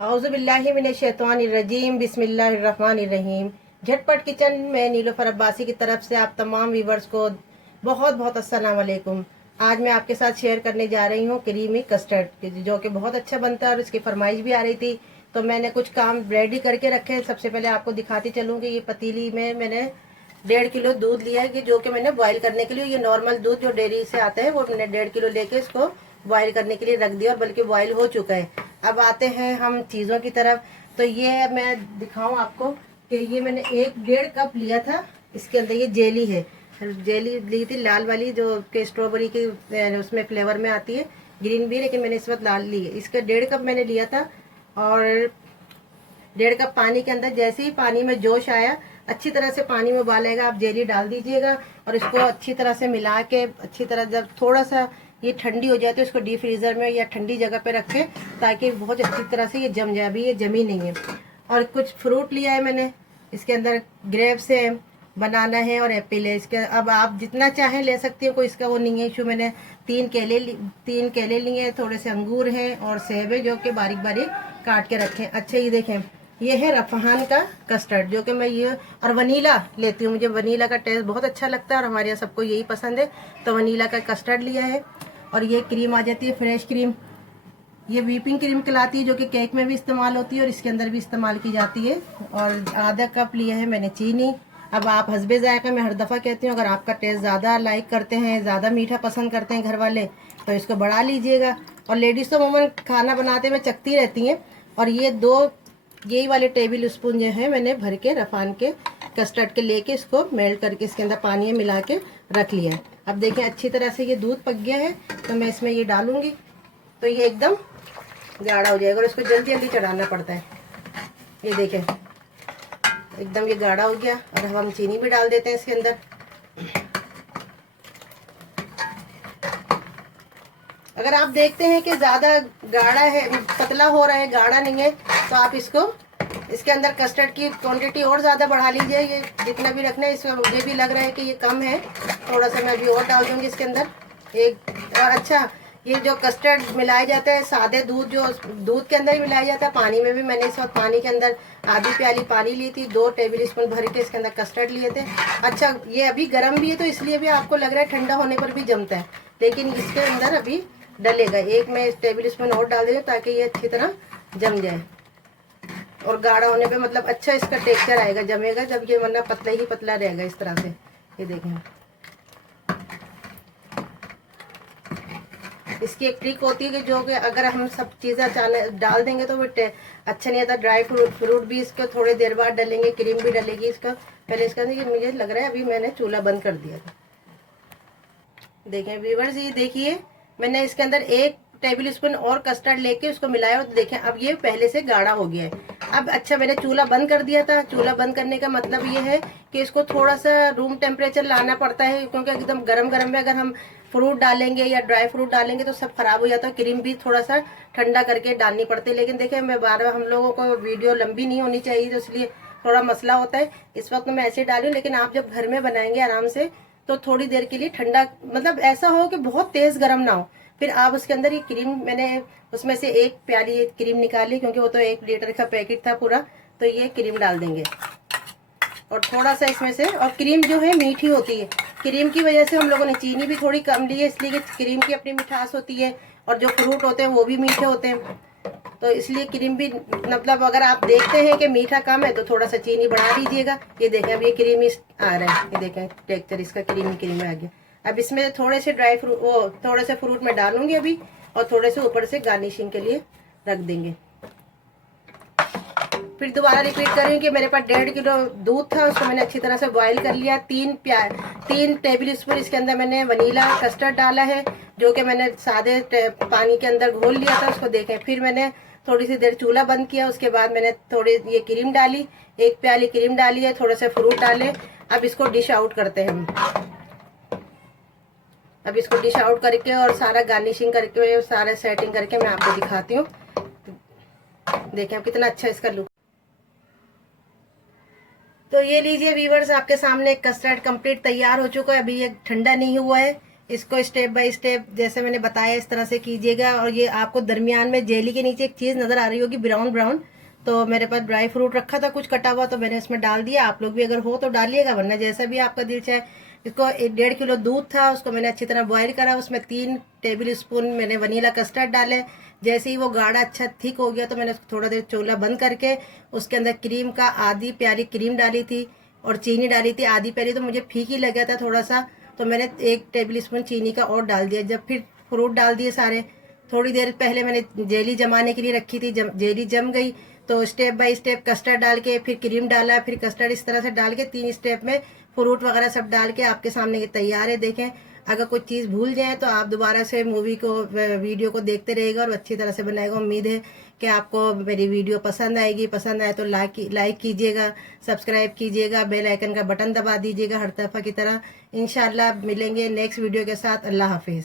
औज़ुबिल्लाहिमिनश्शैतानिर्रजीम बिस्मिल्लाहिर्रहमानिर्रहीम। झटपट किचन में नीलोफर अब्बासी की तरफ से आप तमाम व्यूवर्स को बहुत बहुत अस्सलाम वालेकुम। आज मैं आपके साथ शेयर करने जा रही हूँ क्रीमी कस्टर्ड, जो कि बहुत अच्छा बनता है और इसकी फरमाइश भी आ रही थी। तो मैंने कुछ काम रेडी करके रखे हैं। सबसे पहले आपको दिखाती चलूँ कि ये पतीली में मैंने 1.5 किलो दूध लिया है, कि जो कि मैंने बॉईल करने के लिए, ये नॉर्मल दूध जो डेयरी से आता है वो मैंने 1.5 किलो लेके इसको बॉईल करने के लिए रख दिया, और बल्कि बॉईल हो चुका है। अब आते हैं हम चीज़ों की तरफ। तो ये मैं दिखाऊं आपको कि ये मैंने 1.5 कप लिया था। इसके अंदर ये जेली है, जेली ली थी लाल वाली, जो कि स्ट्रॉबेरी की उसमें फ्लेवर में आती है, ग्रीन भी, लेकिन मैंने इस वक्त लाल ली है। इसका 1.5 कप मैंने लिया था। और 1.5 कप पानी के अंदर जैसे ही पानी में जोश आया, अच्छी तरह से पानी में उबालेगा, आप जेली डाल दीजिएगा और इसको अच्छी तरह से मिला के, अच्छी तरह जब थोड़ा सा ये ठंडी हो जाए तो इसको डीप फ्रीज़र में या ठंडी जगह पे रखें, ताकि बहुत अच्छी तरह से ये जम जाए। अभी ये जमी नहीं है। और कुछ फ्रूट लिया है मैंने, इसके अंदर ग्रेप्स है, बनाना है और एप्पल है। इसके अब आप जितना चाहें ले सकते हो, कोई इसका वो नहीं है इशू। मैंने 3 केले लिए, थोड़े से अंगूर हैं और सेब है, जो कि बारीक बारीक काट के रखें। अच्छा, ये देखें, ये है रफ़ान का कस्टर्ड, जो कि मैं ये और वनीला लेती हूँ। मुझे वनीला का टेस्ट बहुत अच्छा लगता है और हमारे यहाँ सबको यही पसंद है, तो वनीला का कस्टर्ड लिया है। और ये क्रीम आ जाती है फ्रेश क्रीम, ये व्हिपिंग क्रीम कहलाती है, जो कि केक में भी इस्तेमाल होती है और इसके अंदर भी इस्तेमाल की जाती है। और आधा कप लिया है मैंने चीनी। अब आप हस्बे ज़ायक़ा, मैं हर दफ़ा कहती हूँ, अगर आपका टेस्ट ज़्यादा लाइक करते हैं, ज़्यादा मीठा पसंद करते हैं घर वाले, तो इसको बढ़ा लीजिएगा। और लेडीज़ तो अमूमन खाना बनाते में चखती रहती हैं। और ये 2 यही वाले टेबल स्पून जो है मैंने भर के रफ़ान के कस्टर्ड के लेके इसको मेल्ट करके इसके अंदर पानी में मिला के रख लिया है। अब देखें अच्छी तरह से ये दूध पक गया है, तो मैं इसमें ये डालूंगी तो ये एकदम गाढ़ा हो जाएगा और इसको जल्दी जल्दी चढ़ाना पड़ता है। ये देखें एकदम ये गाढ़ा हो गया। और हम चीनी भी डाल देते हैं इसके अंदर। अगर आप देखते हैं कि ज़्यादा गाढ़ा है, पतला हो रहा है, गाढ़ा नहीं है, तो आप इसको इसके अंदर कस्टर्ड की क्वांटिटी और ज़्यादा बढ़ा लीजिए। ये जितना भी रखना है, इसमें मुझे भी लग रहा है कि ये कम है, थोड़ा सा मैं अभी और डाल दूँगी इसके अंदर एक। और अच्छा, ये जो कस्टर्ड मिलाया जाता है, सादे दूध जो दूध के अंदर ही मिलाया जाता है, पानी में भी मैंने इस वक्त पानी के अंदर आधी प्याली पानी ली थी, 2 टेबल स्पून भर के इसके अंदर कस्टर्ड लिए थे। अच्छा, ये अभी गर्म भी है, तो इसलिए भी आपको लग रहा है ठंडा होने पर भी जमता है, लेकिन इसके अंदर अभी डलेगा। एक मैं टेबल स्पून और डाल देंगे ताकि ये अच्छी तरह जम जाए। और गाढ़ा होने पे मतलब अच्छा इसका टेक्सचर आएगा, जमेगा जब ये, वरना पतला ही पतला रहेगा इस तरह से। ये देखें, इसकी एक ट्रिक होती है कि जो कि अगर हम सब चीज़ें डाल देंगे तो वो अच्छा नहीं आता। ड्राई फ्रूट भी इसको थोड़ी देर बाद डालेंगे, क्रीम भी डलेगी इसका पहले। इसका ये मुझे लग रहा है अभी मैंने चूल्हा बंद कर दिया था। देखें व्यूअर्स, ये देखिए मैंने इसके अंदर 1 टेबल स्पून और कस्टर्ड लेके उसको मिलाया और देखें अब ये पहले से गाढ़ा हो गया है। अब अच्छा, मैंने चूल्हा बंद कर दिया था। चूल्हा बंद करने का मतलब ये है कि इसको थोड़ा सा रूम टेम्परेचर लाना पड़ता है, क्योंकि एकदम गरम गरम में अगर हम फ्रूट डालेंगे या ड्राई फ्रूट डालेंगे तो सब खराब हो जाता है। क्रीम भी थोड़ा सा ठंडा करके डालनी पड़ती है। लेकिन देखिए, मैं बार बार, हम लोगों को वीडियो लंबी नहीं होनी चाहिए, तो इसलिए थोड़ा मसला होता है। इस वक्त मैं ऐसे डालूँ, लेकिन आप जब घर में बनाएंगे आराम से, तो थोड़ी देर के लिए ठंडा, मतलब ऐसा हो कि बहुत तेज गर्म ना हो। फिर आप उसके अंदर ये क्रीम, मैंने उसमें से 1 प्याली क्रीम निकाली, क्योंकि वो तो 1 लीटर का पैकेट था पूरा, तो ये क्रीम डाल देंगे। और थोड़ा सा इसमें से, और क्रीम जो है मीठी होती है, क्रीम की वजह से हम लोगों ने चीनी भी थोड़ी कम ली है, इसलिए कि क्रीम की अपनी मिठास होती है और जो फ्रूट होते हैं वो भी मीठे होते हैं, तो इसलिए क्रीम भी, मतलब अगर आप देखते हैं कि मीठा कम है तो थोड़ा सा चीनी बढ़ा दीजिएगा। ये देखें अब ये क्रीमी आ रहा है, ये देखें टेक्सचर इसका क्रीमी आ गया। अब इसमें थोड़े से ड्राई फ्रूट, वो थोड़े से फ्रूट में डालूंगी अभी, और थोड़े से ऊपर से गार्निशिंग के लिए रख देंगे। फिर दोबारा रिपीट करें कि मेरे पास 1.5 किलो दूध था, उसको मैंने अच्छी तरह से बॉईल कर लिया। 3 टेबल स्पून इसके अंदर मैंने वनीला कस्टर्ड डाला है, जो कि मैंने सादे पानी के अंदर घोल लिया था, उसको देखें। फिर मैंने थोड़ी सी देर चूल्हा बंद किया, उसके बाद मैंने थोड़ी ये क्रीम डाली, 1 प्याली क्रीम डाली है, थोड़े से फ्रूट डाले। अब इसको डिश आउट करते हैं हम। अब इसको डिश आउट करके और सारा गार्निशिंग करके, सारा सेटिंग करके मैं आपको दिखाती हूँ। देखें अब कितना अच्छा इसका लुक। तो ये लीजिए व्यूवर्स, आपके सामने कस्टर्ड कंप्लीट तैयार हो चुका है। अभी ये ठंडा नहीं हुआ है, इसको स्टेप बाय स्टेप जैसे मैंने बताया इस तरह से कीजिएगा। और ये आपको दरमियान में जेली के नीचे एक चीज़ नज़र आ रही होगी ब्राउन ब्राउन, तो मेरे पास ड्राई फ्रूट रखा था कुछ कटा हुआ, तो मैंने इसमें डाल दिया। आप लोग भी अगर हो तो डालिएगा, वरना जैसा भी आपका दिल चाहे। इसको 1.5 किलो दूध था, उसको मैंने अच्छी तरह बॉईल करा, उसमें 3 टेबल स्पून मैंने वनीला कस्टर्ड डाले। जैसे ही वो गाढ़ा अच्छा थिक हो गया तो मैंने उसको थोड़ा देर चूल्हा बंद करके उसके अंदर क्रीम का आधी प्यारी क्रीम डाली थी और चीनी डाली थी आधी प्यारी, तो मुझे फीकी लग गया था थोड़ा सा, तो मैंने 1 टेबल स्पून चीनी का और डाल दिया। जब फिर फ्रूट डाल दिए सारे, थोड़ी देर पहले मैंने जेली जमाने के लिए रखी थी, जेली जम गई तो स्टेप बाय स्टेप कस्टर्ड डाल के फिर क्रीम डाला, फिर कस्टर्ड इस तरह से डाल के 3 स्टेप में फ्रूट वगैरह सब डाल के आपके सामने ये तैयार है। देखें, अगर कोई चीज़ भूल जाए तो आप दोबारा से मूवी को वीडियो को देखते रहेगा और अच्छी तरह से बनाएगा। उम्मीद है कि आपको मेरी वीडियो पसंद आएगी। पसंद आए तो लाइक कीजिएगा, सब्सक्राइब कीजिएगा, बेल आइकन का बटन दबा दीजिएगा हर दफ़ा की तरह। इंशाल्लाह मिलेंगे नेक्स्ट वीडियो के साथ। अल्लाह हाफिज़।